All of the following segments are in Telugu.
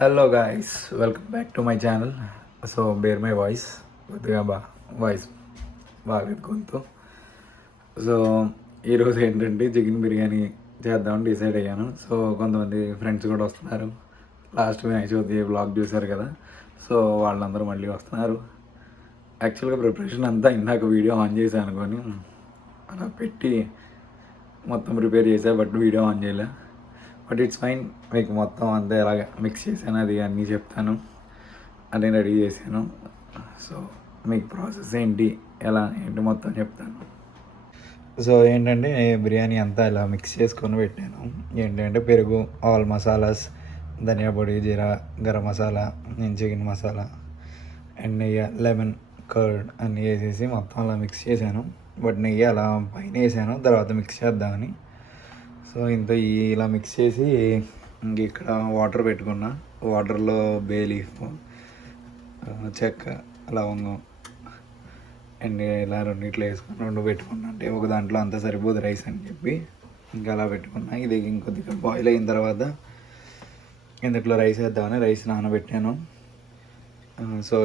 Hello guys, welcome back to my channel. So bear my voice, కొద్దిగా వాయిస్ బాగాలేదు గొంతు. సో ఈరోజు ఏంటంటే చికెన్ బిర్యానీ చేద్దామని డిసైడ్ అయ్యాను. సో కొంతమంది ఫ్రెండ్స్ కూడా వస్తున్నారు. లాస్ట్ వినాయక చవితి బ్లాగ్ చూశారు కదా, సో వాళ్ళందరూ మళ్ళీ వస్తున్నారు. యాక్చువల్గా ప్రిపరేషన్ అంతా ఇందాక వీడియో ఆన్ చేశాను అనుకొని అలా పెట్టి మొత్తం ప్రిపేర్ చేసా, బట్ వీడియో ఆన్ చేయలే. But it's fine. మీకు మొత్తం అంతా ఎలాగ మిక్స్ చేశాను అది అన్నీ చెప్తాను, అన్నీ రెడీ చేశాను. సో మీకు ప్రాసెస్ ఏంటి, ఎలా ఏంటి మొత్తం చెప్తాను. సో ఏంటంటే బిర్యానీ అంతా ఇలా మిక్స్ చేసుకొని పెట్టాను. ఏంటంటే పెరుగు, ఆల్ మసాలాస్, ధనియా పొడి, జీరా, గరం మసాలా, చికెన్ మసాలా అండ్ నెయ్యి, లెమన్ కర్డ్ అన్నీ వేసేసి మొత్తం అలా మిక్స్ చేశాను. బట్ నెయ్యి అలా పైన వేసాను, తర్వాత మిక్స్ చేద్దామని. సో ఇలా మిక్స్ చేసి ఇంక ఇక్కడ వాటర్ పెట్టుకున్నా. వాటర్లో బే లీఫ్, చెక్క, లవంగం అండ్ ఇలా రెండిట్లో వేసుకుని రెండు పెట్టుకున్నా. అంటే ఒక దాంట్లో అంతా సరిపోదు రైస్ అని చెప్పి ఇంకా అలా పెట్టుకున్నా. ఇది ఇంకొద్దిగా బాయిల్ అయిన తర్వాత ఇందులో రైస్ వేద్దామని రైస్ నానబెట్టాను. సో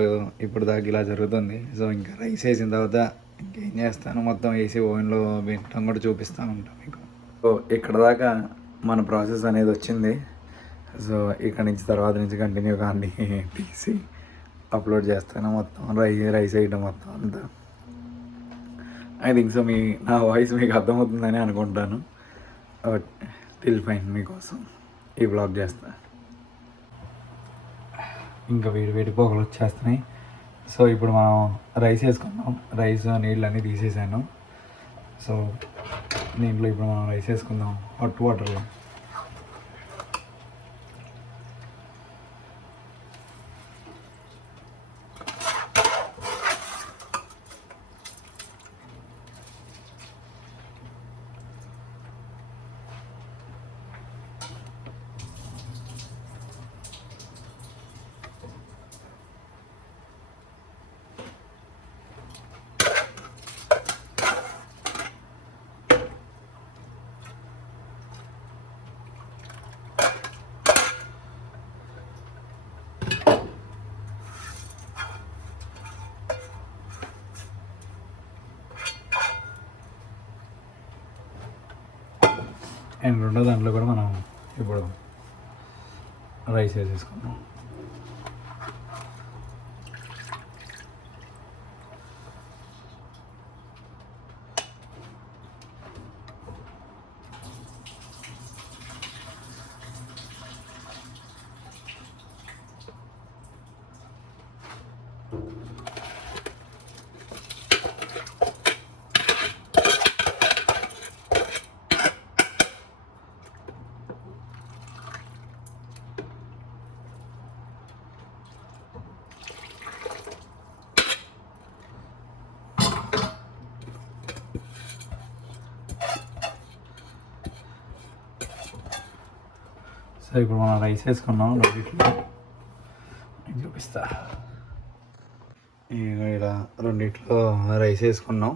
ఇప్పుడు దాకా ఇలా జరుగుతుంది. సో ఇంకా రైస్ వేసిన తర్వాత ఇంకేం చేస్తాను, మొత్తం వేసి ఓవెన్లో పెట్టడం కూడా చూపిస్తూ ఉంటాను మీకు. సో ఇక్కడ దాకా మన ప్రాసెస్ అనేది వచ్చింది. సో ఇక్కడ నుంచి తర్వాత నుంచి కంటిన్యూగా అన్నీ తీసి అప్లోడ్ చేస్తాను. మొత్తం రైస్ వేయడం మొత్తం అంతా. ఐ థింక్ సో నా వాయిస్ మీకు అర్థమవుతుందని అనుకుంటాను. టిల్ ఫైన్ మీకోసం ఈ బ్లాగ్ చేస్తా. ఇంకా వేడి పొగలు వచ్చేస్తున్నాయి. సో ఇప్పుడు మనం రైస్ వేసుకుందాం. రైస్ నీళ్ళన్నీ తీసేసాను. సో దీంట్లో ఇప్పుడు మనం రైస్ వేసుకుందాం హాట్ వాటర్లో. అండ్ రెండో దాంట్లో కూడా మనం ఇప్పుడు రైస్ వేసేసుకుందాం. సో ఇప్పుడు మనం రైస్ వేసుకున్నాం. రెండిట్లో నేను చూపిస్తా. ఇలా రెండిట్లో రైస్ వేసుకున్నాం.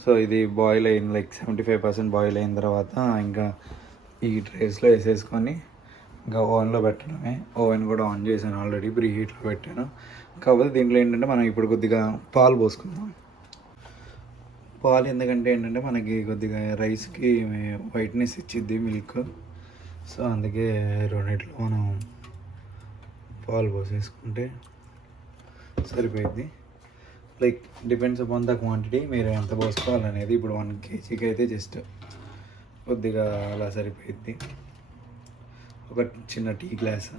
సో ఇది బాయిల్ అయింది, లైక్ 75% బాయిల్ అయిన తర్వాత ఇంకా ఈ ట్రేస్లో వేసేసుకొని ఇంకా ఓవెన్లో పెట్టడమే. ఓవెన్ కూడా ఆన్ చేశాను ఆల్రెడీ, ప్రీ హీట్లో పెట్టాను. కాకపోతే దీంట్లో ఏంటంటే మనం ఇప్పుడు కొద్దిగా పాలు పోసుకుందాం. పాలు ఎందుకంటే ఏంటంటే మనకి కొద్దిగా రైస్కి వైట్నెస్ ఇచ్చిద్ది మిల్క్. సో అందుకే రెండిట్లో మనం పాలు పోసేసుకుంటే సరిపోయిద్ది. Like depends upon the quantity, మీరు ఎంత పోసుకోవాలనేది. ఇప్పుడు 1 kgకి అయితే జస్ట్ కొద్దిగా అలా సరిపోయిద్ది. ఒక చిన్న టీ గ్లాస్,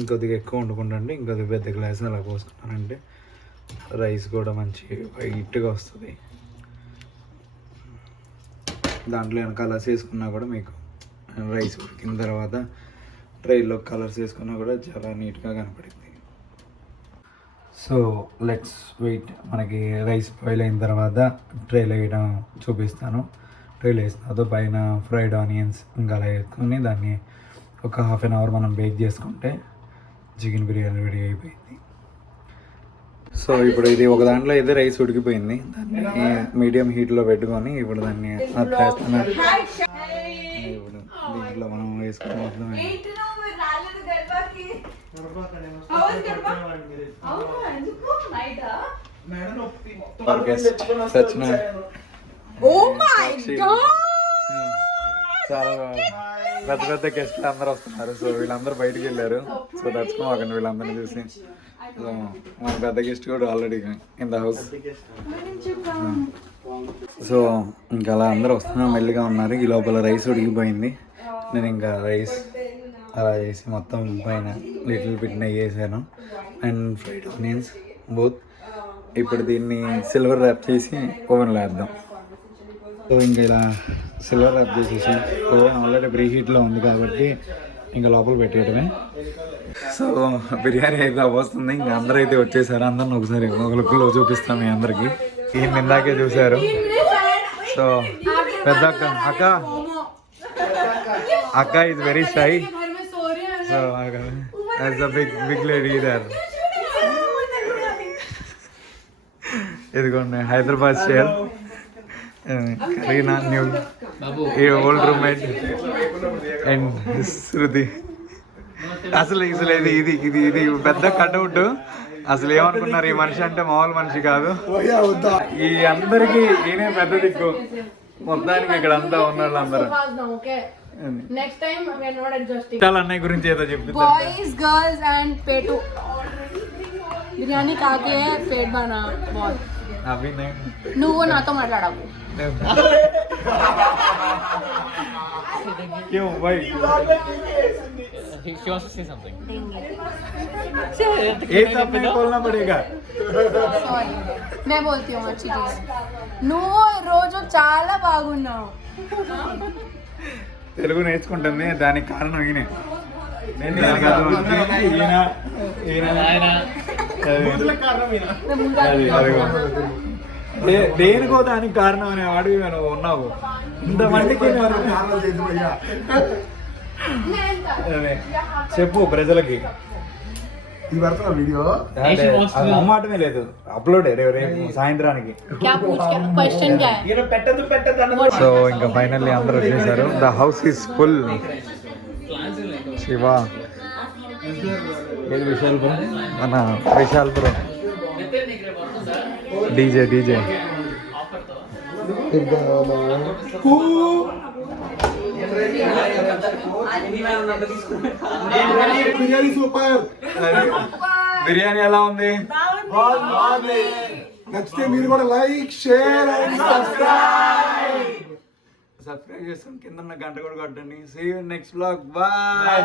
ఇంకొద్దిగా ఎక్కువ వండుకుంటాండి ఇంకొద్దిగా పెద్ద గ్లాస్ అలా పోసుకున్నానంటే రైస్ కూడా మంచి వైట్గా వస్తుంది. దాంట్లో ఏమైనా కలర్స్ వేసుకున్నా కూడా మీకు రైస్ ఉడికిన తర్వాత ట్రైలో కలర్స్ వేసుకున్నా కూడా చాలా నీట్గా కనపడుతుంది. So let's wait. మనకి రైస్ బాయిల్ అయిన తర్వాత ట్రైలో వేయడం చూపిస్తాను. ట్రైలో వేసిన తర్వాత పైన ఫ్రైడ్ ఆనియన్స్ ఇంకా అలా వేసుకొని దాన్ని ఒక ½ an hour మనం బేక్ చేసుకుంటే చికెన్ బిర్యానీ రెడీ అయిపోయింది. సో ఇప్పుడు ఇది ఒక దాంట్లో అయితే రైస్ ఉడికిపోయింది. దాన్ని మీడియం హీట్లో పెట్టుకొని ఇప్పుడు దాన్ని ఇప్పుడు దీంట్లో మనం వేసుకుని మొత్తం సచిన చాలా పెద్ద పెద్ద గెస్ట్లు అందరూ వస్తున్నారు. సో వీళ్ళందరూ బయటికి వెళ్ళారు. సో తడుచుకోమాకండి వీళ్ళందరినీ చూసి. సో మన పెద్ద గెస్ట్ కూడా already in the house. So ఇంకా అలా అందరూ వస్తున్నారు, మెల్లిగా ఉన్నారు. ఈ లోపల రైస్ ఉడికిపోయింది. నేను ఇంకా రైస్ అలా చేసి మొత్తం పైన లిటిల్ బిట్ నెయ్యి వేసాను అండ్ ఫ్రైడ్ ఆనియన్స్ బోత్. ఇప్పుడు దీన్ని సిల్వర్ ర్యాప్ చేసి ఓవెన్లో వేద్దాం. సో ఇంకా ఇలా సిల్వర్ ర్యాప్ చేసేసి ఓవెన్ ఆల్రెడీ ప్రీ హీట్లో ఉంది కాబట్టి ఇంకా లోపల పెట్టేయడమే. సో బిర్యానీ అయితే వస్తుంది. ఇంకా అందరూ అయితే వచ్చేసారు. అందరిని ఒకసారి ఒక లుక్లో చూపిస్తాం మీ అందరికీ. ఈ ఇందాకే చూసారు. సో పెద్ద అక్క అక్క is very shy. So as a big lady there. ఇదిగోండి Hyderabad style Kareena new old roommate and Shruti. అసలు ఇది ఇది ఇది ఇది పెద్ద కట్అవుట్. అసలు ఏమనుకున్నారు, ఈ మనిషి అంటే మామూలు మనిషి కాదు. ఈ అందరికి ఈయనే పెద్ద దిక్కు మొత్తానికి. ఇక్కడ అంతా ఉన్న వాళ్ళందరూ అన్నయ్య గురించి ఏదో చెప్తున్నారు. బాయ్స్ గర్ల్స్ అండ్ పేటు బిర్యానీ కాకే పేట్ బానా బాల్. నువ్వు నాతో మాట్లాడకు. क्यों भाई? He wants to say something. एक साथ नहीं बोलना पड़ेगा. Sorry, मैं बोलती हूँ अच्छी चीज. నువ్వు రోజు చాలా బాగున్నావు. తెలుగు నేర్చుకుంటుంది, దానికి కారణం ఈయన. దేనికో దానికి కారణం అనే వాడివి నువ్వు ఉన్నావు. ఇంతమందికి చెప్పు ప్రజలకి. వీడియో అమ్మాటమే లేదు, అప్లోడ్ రేపు సాయంత్రానికి. సో ఇంకా ఫైనల్లీ అందరూ వచ్చేసారు. The house is full. Shiva ఏది విశాల్పురం, మన విశాల్పురం డీజే బిర్యానీ సూపర్. బిర్యానీ ఎలా ఉంది? నచ్చితే మీరు కూడా లైక్ షేర్ అండ్ సబ్స్క్రైబ్ చేసుకుని కింద గంట కూడా కొట్టండి. See you next blog. Bye.